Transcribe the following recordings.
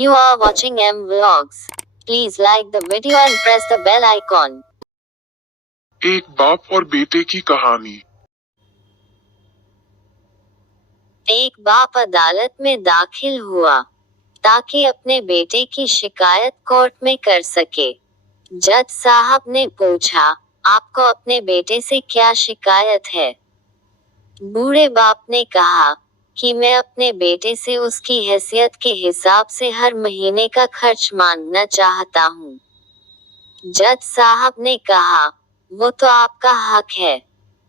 You are watching M Vlogs. Please like the video and press the bell icon. एक बाप और बेटे की कहानी। एक बाप अदालत में दाखिल हुआ ताकि अपने बेटे की शिकायत कोर्ट में कर सके। जज साहब ने पूछा, आपको अपने बेटे से क्या शिकायत है? बूढ़े बाप ने कहा कि मैं अपने बेटे से उसकी हैसियत के हिसाब से हर महीने का खर्च मांगना चाहता हूँ। जज साहब ने कहा, वो तो आपका हक है,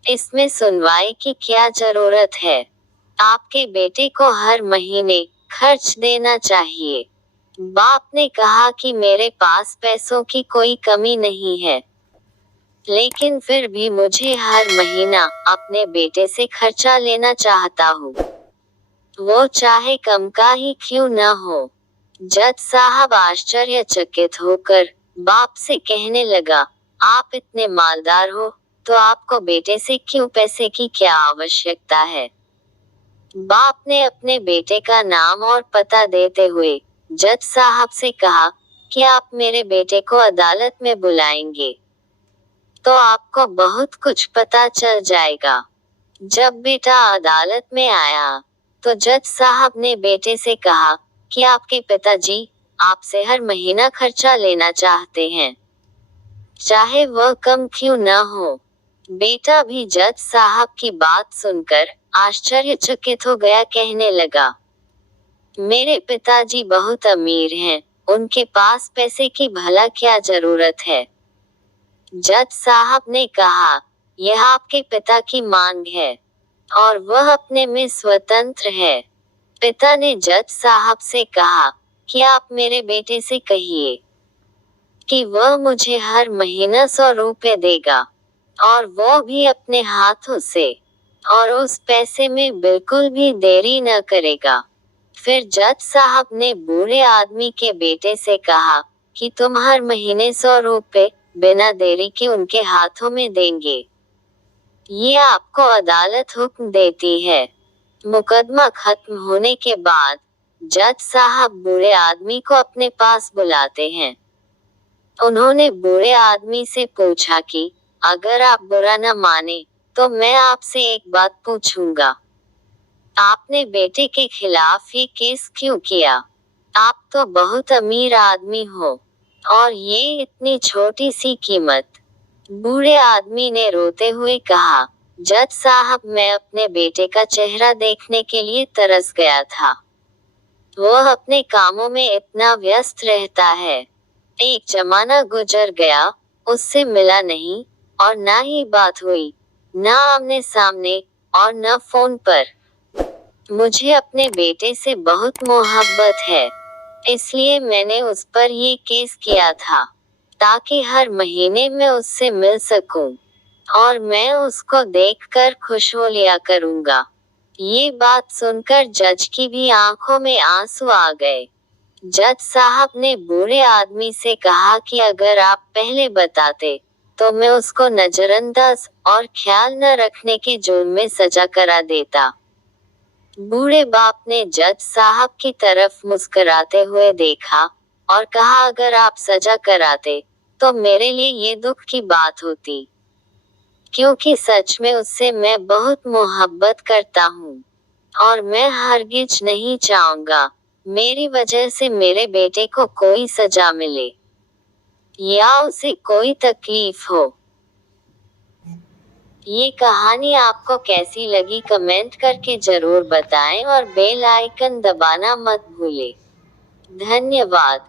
इसमें सुनवाई की क्या जरूरत है? आपके बेटे को हर महीने खर्च देना चाहिए। बाप ने कहा कि मेरे पास पैसों की कोई कमी नहीं है, लेकिन फिर भी मुझे हर महीना अपने बेटे से खर्चा लेना चाहता हूँ, वो चाहे कम का ही क्यों न हो। जज साहब आश्चर्यचकित होकर बाप से कहने लगा, आप इतने मालदार हो तो आपको बेटे से क्यों पैसे की क्या आवश्यकता है? बाप ने अपने बेटे का नाम और पता देते हुए जज साहब से कहा कि आप मेरे बेटे को अदालत में बुलाएंगे तो आपको बहुत कुछ पता चल जाएगा। जब बेटा अदालत में आया तो जज साहब ने बेटे से कहा कि आपके पिताजी आपसे हर महीना खर्चा लेना चाहते हैं, चाहे वह कम क्यों न हो। बेटा भी जज साहब की बात सुनकर आश्चर्यचकित हो गया, कहने लगा, मेरे पिताजी बहुत अमीर हैं, उनके पास पैसे की भला क्या जरूरत है? जज साहब ने कहा, यह आपके पिता की मांग है और वह अपने में स्वतंत्र है। पिता ने जज साहब से कहा कि आप मेरे बेटे से कहिए कि वह मुझे हर महीना 100 रुपए देगा, और वो भी अपने हाथों से, और उस पैसे में बिल्कुल भी देरी न करेगा। फिर जज साहब ने बूढ़े आदमी के बेटे से कहा कि तुम हर महीने 100 रुपए बिना देरी के उनके हाथों में देंगे। ये आपको अदालत हुक्म देती है। मुकदमा खत्म होने के बाद जज साहब बूढ़े आदमी को अपने पास बुलाते हैं। उन्होंने बूढ़े आदमी से पूछा कि अगर आप बुरा न माने तो मैं आपसे एक बात पूछूंगा, आपने बेटे के खिलाफ ये केस क्यों किया? आप तो बहुत अमीर आदमी हो और ये इतनी छोटी सी कीमत। बूढ़े आदमी ने रोते हुए कहा, जज साहब मैं अपने बेटे का चेहरा देखने के लिए तरस गया था, वह अपने कामों में इतना व्यस्त रहता है। एक जमाना गुजर गया, उससे मिला नहीं और ना ही बात हुई, ना आमने सामने और न फोन पर। मुझे अपने बेटे से बहुत मोहब्बत है, इसलिए मैंने उस पर ये केस किया था ताकि हर महीने मैं उससे मिल सकूं और मैं उसको देखकर खुश हो लिया करूंगा। ये बात सुनकर जज की भी आंखों में आंसू आ गए। जज साहब ने बूढ़े आदमी से कहा कि अगर आप पहले बताते तो मैं उसको नजरअंदाज और ख्याल न रखने के जुर्म में सजा करा देता। बूढ़े बाप ने जज साहब की तरफ मुस्कुराते हुए देखा और कहा, अगर आप सजा कराते तो मेरे लिए ये दुख की बात होती, क्योंकि सच में उससे मैं बहुत मोहब्बत करता हूँ और मैं हरगिज नहीं चाहूंगा मेरी वजह से मेरे बेटे को कोई सजा मिले या उसे कोई तकलीफ हो। ये कहानी आपको कैसी लगी कमेंट करके जरूर बताएं और बेल आइकन दबाना मत भूलें। धन्यवाद।